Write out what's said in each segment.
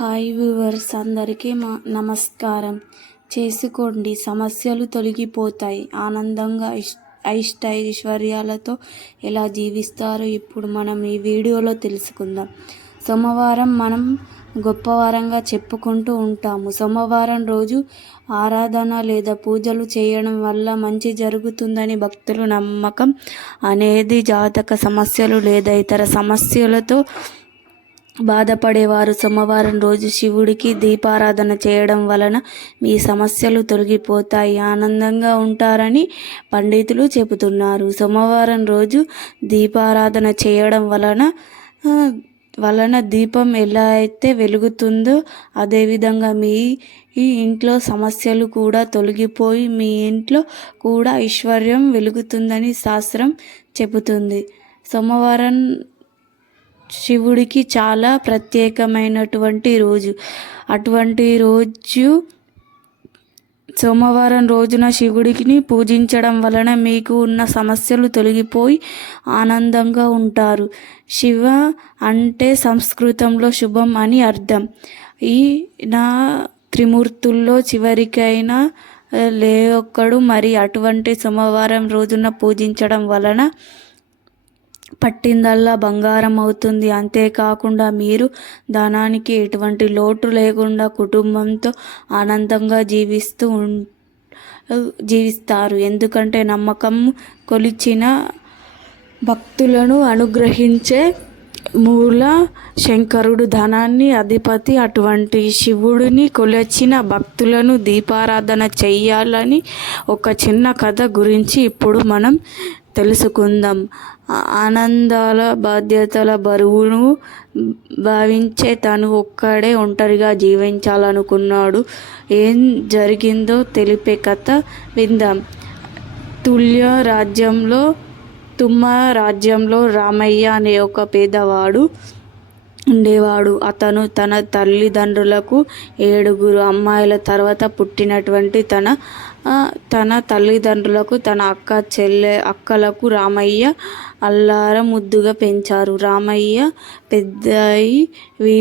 Hi viewers అందరికీ మా నమస్కారం. చేసుకోండి. సమస్యలు తొలగిపోతాయి. ఆనందంగా ఇష్ ఐష్టైశ్వర్యాలతో ఎలా జీవిస్తారో ఇప్పుడు మనం ఈ వీడియోలో తెలుసుకుందాం. సోమవారం మనం గొప్పవారంగా చెప్పుకుంటూ ఉంటాము. సోమవారం రోజు ఆరాధన లేదా పూజలు చేయడం వల్ల మంచి జరుగుతుందని భక్తులు నమ్మకం అనేది జాతక సమస్యలు లేదా ఇతర సమస్యలతో బాధపడేవారు. సోమవారం రోజు శివుడికి దీపారాధన చేయడం వలన మీ సమస్యలు తొలగిపోతాయి. ఆనందంగా ఉంటారని పండితులు చెబుతున్నారు. సోమవారం రోజు దీపారాధన చేయడం వలన వలన దీపం ఎలా అయితే వెలుగుతుందో అదేవిధంగా మీ ఈ ఇంట్లో సమస్యలు కూడా తొలగిపోయి మీ ఇంట్లో కూడా ఐశ్వర్యం వెలుగుతుందని శాస్త్రం చెబుతుంది. సోమవారం శివుడికి చాలా ప్రత్యేకమైనటువంటి రోజు. అటువంటి రోజు సోమవారం రోజున శివుడికిని పూజించడం వలన మీకు ఉన్న సమస్యలు తొలగిపోయి ఆనందంగా ఉంటారు. శివ అంటే సంస్కృతంలో శుభం అని అర్థం. ఈ నా త్రిమూర్తుల్లో చివరికైనా లే ఒక్కడు మరి అటువంటి సోమవారం రోజున పూజించడం వలన పట్టిందల్లా బంగారం అవుతుంది. అంతేకాకుండా మీరు ధనానికి ఎటువంటి లోటు లేకుండా కుటుంబంతో ఆనందంగా జీవిస్తూ జీవిస్తారు. ఎందుకంటే నమ్మకం కొలిచిన భక్తులను అనుగ్రహించే మూల శంకరుడు ధనాన్ని అధిపతి అటువంటి శివుడిని కొలచిన భక్తులను దీపారాధన చెయ్యాలని ఒక చిన్న కథ గురించి ఇప్పుడు మనం తెలుసుకుందాం. ఆనందాల బాధ్యతల బరువును భావించే తను ఒక్కడే ఒంటరిగా జీవించాలనుకున్నాడు. ఏం జరిగిందో తెలిపే కథ విందాం. తుల్య రాజ్యంలో తుమ్మ రాజ్యంలో రామయ్య అనే ఒక పేదవాడు ఉండేవాడు. అతను తన తల్లిదండ్రులకు ఏడుగురు అమ్మాయిల తర్వాత పుట్టినటువంటి తన తన తల్లిదండ్రులకు తన అక్క చెల్లె అక్కలకు రామయ్య అల్లార ముద్దుగా పెంచారు. రామయ్య పెద్దయి వీ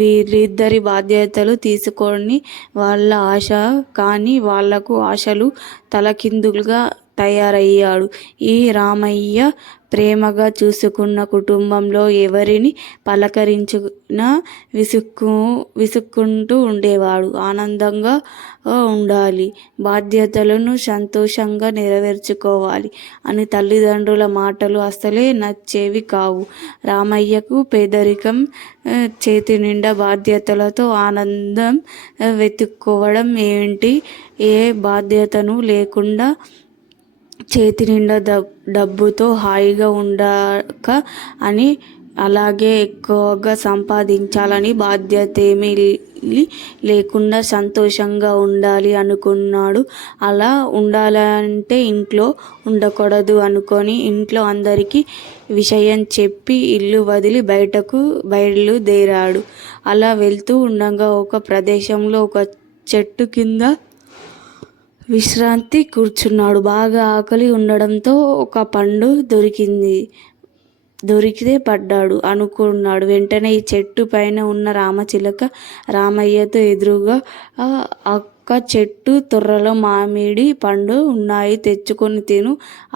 వీరిద్దరి బాధ్యతలు తీసుకొని వాళ్ళ ఆశ కానీ వాళ్ళకు ఆశలు తలకిందులుగా తయారయ్యాడు. ఈ రామయ్య ప్రేమగా చూసుకున్న కుటుంబంలో ఎవరిని పలకరించిన విసుక్కు విసుక్కుంటూ ఉండేవాడు. ఆనందంగా ఉండాలి. బాధ్యతలను సంతోషంగా నెరవేర్చుకోవాలి అని తల్లిదండ్రుల మాటలు అసలే నచ్చేవి కావు. రామయ్యకు పేదరికం చేతి నిండా బాధ్యతలతో ఆనందం వెతుక్కోవడం ఏంటి? ఏ బాధ్యతను లేకుండా చేతి నిండా డబ్బుతో హాయిగా ఉండక అని అలాగే ఎక్కువగా సంపాదించాలని బాధ్యతేమీ లేకుండా సంతోషంగా ఉండాలి అనుకున్నాడు. అలా ఉండాలంటే ఇంట్లో ఉండకూడదు అనుకొని ఇంట్లో అందరికీ విషయం చెప్పి ఇల్లు వదిలి బయటకు బయలుదేరాడు. అలా వెళ్తూ ఉండగా ఒక ప్రదేశంలో ఒక చెట్టు కింద విశ్రాంతి కూర్చున్నాడు. బాగా ఆకలి ఉండడంతో ఒక పండు దొరికింది. దొరికితే పడ్డాడు అనుకున్నాడు. వెంటనే ఈ చెట్టు పైన ఉన్న రామచిలక రామయ్యతో ఎదురుగా ఒక్క చెట్టు తొర్రలో మామిడి పండు ఉన్నాయి. తెచ్చుకొని తిను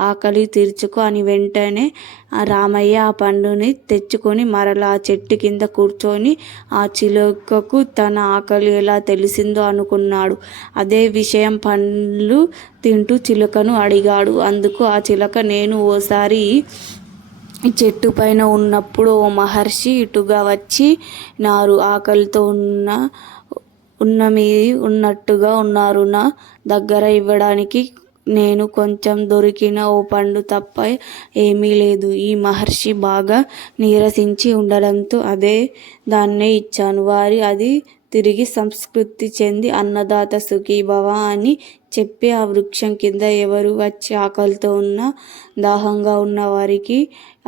ఆకలి తీర్చుకో అని వెంటనే రామయ్య ఆ పండుని తెచ్చుకొని మరలా ఆ చెట్టు కింద కూర్చొని ఆ చిలుకకు తన ఆకలి ఎలా తెలిసిందో అనుకున్నాడు. అదే విషయం పండ్లు తింటూ చిలుకను అడిగాడు. అందుకు ఆ చిలక నేను ఓసారి చెట్టు పైన ఉన్నప్పుడు ఓ మహర్షి ఇటుగా వచ్చి నారు ఆకలితో ఉన్న ఉన్న మీ ఉన్నట్టుగా ఉన్నారు నా దగ్గర ఇవ్వడానికి నేను కొంచెం దొరికిన ఓ పండు తప్ప ఏమీ లేదు. ఈ మహర్షి బాగా నీరసించి ఉండడంతో అదే దాన్నే ఇచ్చాను. వారి అది తిరిగి సంస్కృతి చెంది అన్నదాత సుఖీభవ అని చెప్పి ఆ వృక్షం కింద ఎవరు వచ్చి ఆకలితో ఉన్న దాహంగా ఉన్న వారికి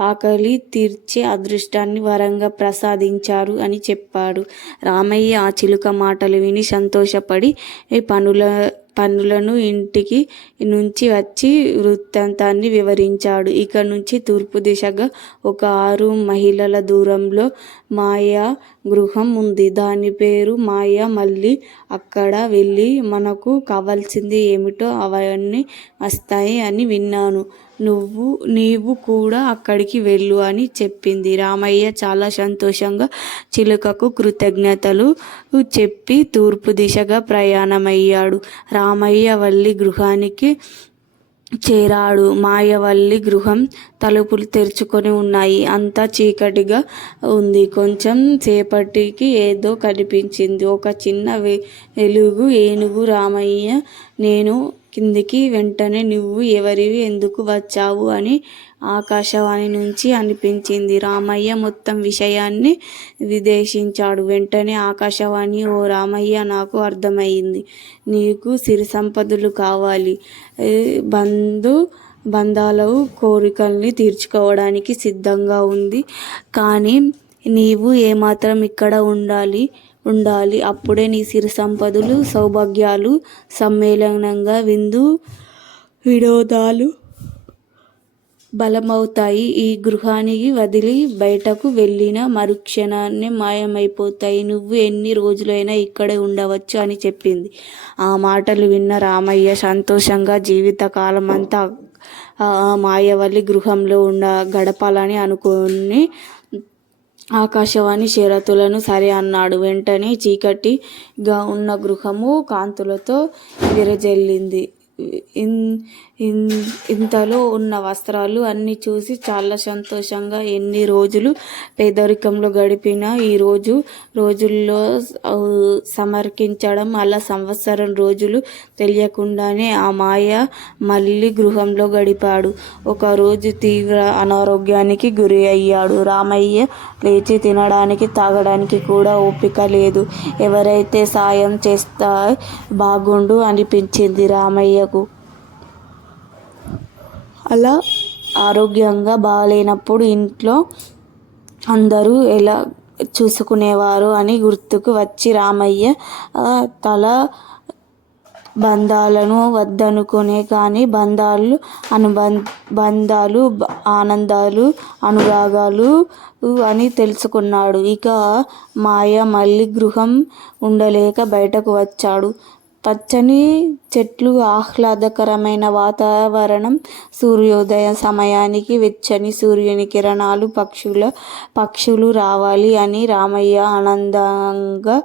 ఆకలి తీర్చే అదృష్టాన్ని వరంగా ప్రసాదించారు అని చెప్పాడు. రామయ్య ఆ చిలుక మాటలు విని సంతోషపడి పనుల పనులను ఇంటికి నుంచి వచ్చి వృత్తాంతాన్ని వివరించాడు. ఇక నుంచి తూర్పు దిశగా ఒక ఆరు మహిళల దూరంలో మాయా గృహం ఉంది. దాని పేరు మాయ. మళ్ళీ అక్కడ వెళ్ళి మనకు కావాల్సింది ఏమిటో అవన్నీ వస్తాయి అని విన్నాను. నువ్వు నీవు కూడా అక్కడికి వెళ్ళు అని చెప్పింది. రామయ్య చాలా సంతోషంగా చిలుకకు కృతజ్ఞతలు చెప్పి తూర్పు దిశగా ప్రయాణమయ్యాడు. రామయ్య వల్లి గృహానికి చేరాడు. మాయవల్లి గృహం తలుపులు తెరుచుకొని ఉన్నాయి. అంతా చీకటిగా ఉంది. కొంచెం సేపటికి ఏదో కనిపించింది. ఒక చిన్న వెలుగు. ఏనుగు రామయ్య నేను కిందికి వెంటనే నువ్వు ఎవరివి? ఎందుకు వచ్చావు? అని ఆకాశవాణి నుంచి అనిపించింది. రామయ్య మొత్తం విషయాన్ని విదేశించాడు. వెంటనే ఆకాశవాణి ఓ రామయ్య నాకు అర్థమైంది. నీకు సిరి సంపదలు కావాలి. బంధు బంధాలు కోరికల్ని తీర్చుకోవడానికి సిద్ధంగా ఉంది. కానీ నీవు ఏమాత్రం ఇక్కడ ఉండాలి. ఉండాలి. అప్పుడే నీ సిరి సంపదలు సౌభాగ్యాలు సమ్మేళనంగా విందు వినోదాలు బలమవుతాయి. ఈ గృహానికి వదిలి బయటకు వెళ్ళిన మరుక్షణాన్ని మాయమైపోతాయి. నువ్వు ఎన్ని రోజులైనా ఇక్కడే ఉండవచ్చు అని చెప్పింది. ఆ మాటలు విన్న రామయ్య సంతోషంగా జీవితకాలం అంతా మాయవల్లి గృహంలో ఉండ గడపాలని అనుకుని ఆకాశవాణి షరతులను సరే అన్నాడు. వెంటనే చీకటిగా ఉన్న గృహము కాంతులతో విరజల్లింది. ఇన్- ఇన్- ఇంతలో ఉన్న వస్త్రాలు అన్ని చూసి చాలా సంతోషంగా ఎన్ని రోజులు పేదరికంలో గడిపిన ఈరోజు రోజుల్లో సమర్పించడం అలా సంవత్సరం రోజులు తెలియకుండానే ఆ మాయ మళ్ళీ గృహంలో గడిపాడు. ఒక రోజు తీవ్ర అనారోగ్యానికి గురి అయ్యాడు. రామయ్య లేచి తినడానికి తాగడానికి కూడా ఓపిక లేదు. ఎవరైతే సాయం చేస్తా బాగుండు అనిపించింది రామయ్యకు. అలా ఆరోగ్యంగా బాగాలేనప్పుడు ఇంట్లో అందరూ ఎలా చూసుకునేవారు అని గుర్తుకు వచ్చి రామయ్య తల బంధాలను వద్దనుకునే కానీ బంధాలు అనుబం బంధాలు ఆనందాలు అనురాగాలు అని తెలుసుకున్నాడు. ఇక మాయ మళ్ళీ గృహం ఉండలేక బయటకు వచ్చాడు. పచ్చని చెట్లు ఆహ్లాదకరమైన వాతావరణం సూర్యోదయ సమయానికి వెచ్చని సూర్యుని కిరణాలు పక్షుల పక్షులు రావాలి అని రామయ్య ఆనందంగా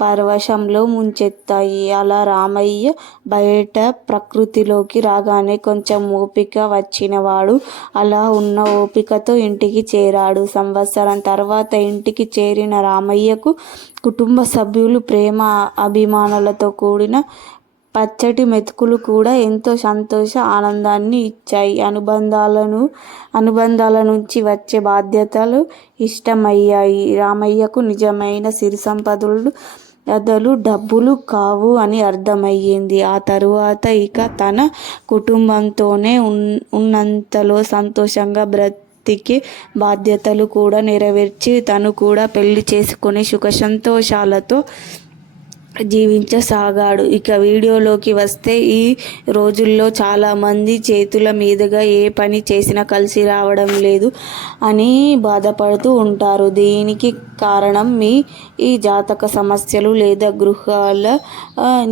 పరవశంలో ముంచెత్తాయి. అలా రామయ్య బయట ప్రకృతిలోకి రాగానే కొంచెం ఓపిక వచ్చినవాడు. అలా ఉన్న ఓపికతో ఇంటికి చేరాడు. సంవత్సరం తర్వాత ఇంటికి చేరిన రామయ్యకు కుటుంబ సభ్యులు ప్రేమ అభిమానులతో కూడిన పచ్చటి మెతుకులు కూడా ఎంతో సంతోష ఆనందాన్ని ఇచ్చాయి. అనుబంధాలను అనుబంధాల నుంచి వచ్చే బాధ్యతలు ఇష్టమయ్యాయి. రామయ్యకు నిజమైన సిరి సంపదలు అదలు డబ్బులు కావు అని అర్థమయ్యింది. ఆ తరువాత ఇక తన కుటుంబంతోనే ఉన్ ఉన్నంతలో సంతోషంగా బ్రతికే బాధ్యతలు కూడా నెరవేర్చి తను కూడా పెళ్ళి చేసుకుని సుఖ సంతోషాలతో జీవించసాగాడు. ఇక వీడియోలోకి వస్తే ఈ రోజుల్లో చాలామంది చేతుల మీదుగా ఏ పని చేసినా కలిసి రావడం లేదు అని బాధపడుతూ ఉంటారు. దీనికి కారణం మీ ఈ జాతక సమస్యలు లేదా గృహాల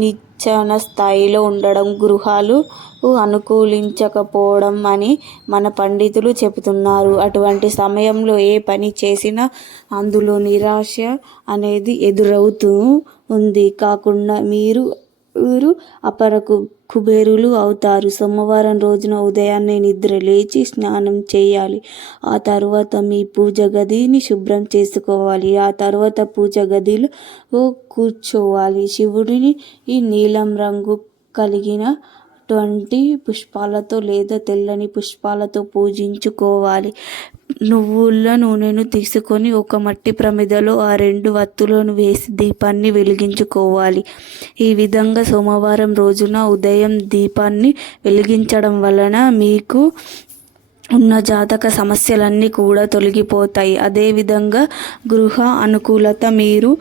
నిచ్చన స్థాయిలో ఉండడం. గృహాలు అనుకూలించకపోవడం అని మన పండితులు చెబుతున్నారు. అటువంటి సమయంలో ఏ పని చేసినా అందులో నిరాశ అనేది ఎదురవుతూ ఉంది. కాకుండా మీరు మీరు అపరకు కుబేరులు అవుతారు. సోమవారం రోజున ఉదయాన్నే నిద్ర లేచి స్నానం చేయాలి. ఆ తర్వాత మీ పూజ గదిని శుభ్రం చేసుకోవాలి. ఆ తర్వాత పూజ గదిలో కూర్చోవాలి. శివుడిని ఈ నీలం రంగు కలిగిన వంటి పుష్పాలతో లేదా తెల్లని పుష్పాలతో పూజించుకోవాలి. నువ్వుల నూనెను తీసుకొని ఒక మట్టి ప్రమిదలో ఆ రెండు వత్తులను వేసి దీపాన్ని వెలిగించుకోవాలి. ఈ విధంగా సోమవారం రోజున ఉదయం దీపాన్ని వెలిగించడం వలన మీకు ఉన్న జాతక సమస్యలన్నీ కూడా తొలగిపోతాయి. అదేవిధంగా గృహ అనుకూలత మీరు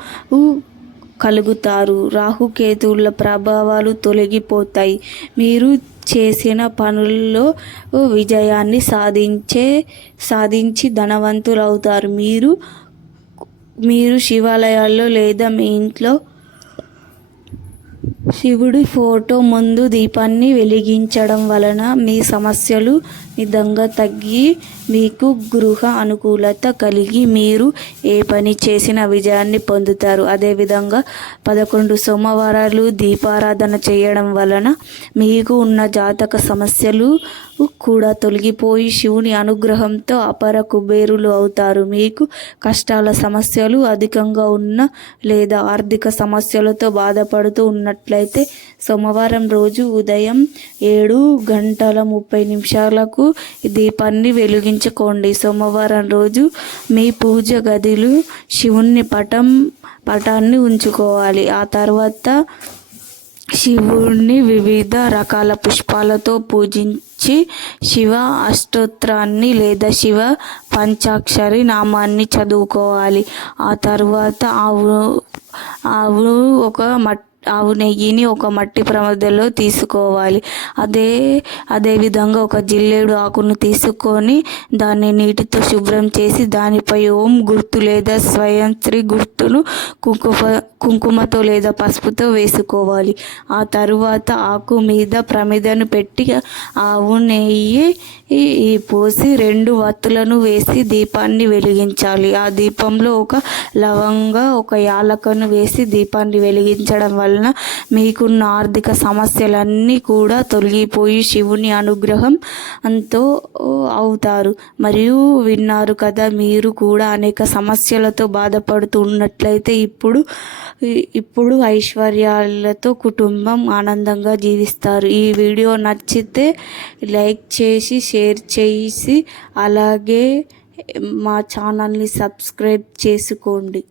కలుగుతారు. రాహుకేతువుల ప్రభావాలు తొలగిపోతాయి. మీరు చేసిన పనుల్లో విజయాన్ని సాధించే సాధించి ధనవంతులవుతారు. మీరు మీరు శివాలయాల్లో లేదా మీ ఇంట్లో శివుడి ఫోటో ముందు దీపాన్ని వెలిగించడం వలన మీ సమస్యలు నిధంగా తగ్గి మీకు గృహ అనుకూలత కలిగి మీరు ఏ పని చేసిన విజయాన్ని పొందుతారు. అదేవిధంగా పదకొండు సోమవారాలు దీపారాధన చేయడం వలన మీకు ఉన్న జాతక సమస్యలు కూడా తొలగిపోయి శివుని అనుగ్రహంతో అపర కుబేరులు అవుతారు. మీకు కష్టాల సమస్యలు అధికంగా ఉన్న లేదా ఆర్థిక సమస్యలతో బాధపడుతూ ఉన్నట్లయితే అయితే సోమవారం రోజు ఉదయం ఏడు గంటల ముప్పై నిమిషాలకు దీపాన్ని వెలిగించుకోండి. సోమవారం రోజు మీ పూజ గదిలో శివుని పటం పటాన్ని ఉంచుకోవాలి. ఆ తర్వాత శివుణ్ణి వివిధ రకాల పుష్పాలతో పూజించి శివ అష్టోత్రాన్ని లేదా శివ పంచాక్షరి నామాన్ని చదువుకోవాలి. ఆ తర్వాత ఆవు ఆవు ఒక మట్ ఆవు నెయ్యిని ఒక మట్టి ప్రమదలో తీసుకోవాలి. అదే అదేవిధంగా ఒక జిల్లేడు ఆకును తీసుకొని దాన్ని నీటితో శుభ్రం చేసి దానిపై ఓం గుర్తు లేదా స్వయం శ్రీ గుర్తును కుంకుమ కుంకుమతో లేదా పసుపుతో వేసుకోవాలి. ఆ తరువాత ఆకు మీద ప్రమిదను పెట్టి ఆవు నెయ్యి ఈ పోసి రెండు వత్తులను వేసి దీపాన్ని వెలిగించాలి. ఆ దీపంలో ఒక లవంగా ఒక యాలకను వేసి దీపాన్ని వెలిగించడం వల్ల వలన మీకున్న ఆర్థిక సమస్యలన్నీ కూడా తొలగిపోయి శివుని అనుగ్రహం అంతో అవుతారు. మరియు విన్నారు కదా మీరు కూడా అనేక సమస్యలతో బాధపడుతూ ఉన్నట్లయితే ఇప్పుడు ఇప్పుడు ఐశ్వర్యాలతో కుటుంబం ఆనందంగా జీవిస్తారు. ఈ వీడియో నచ్చితే లైక్ చేసి షేర్ చేసి అలాగే మా ఛానల్ని సబ్స్క్రైబ్ చేసుకోండి.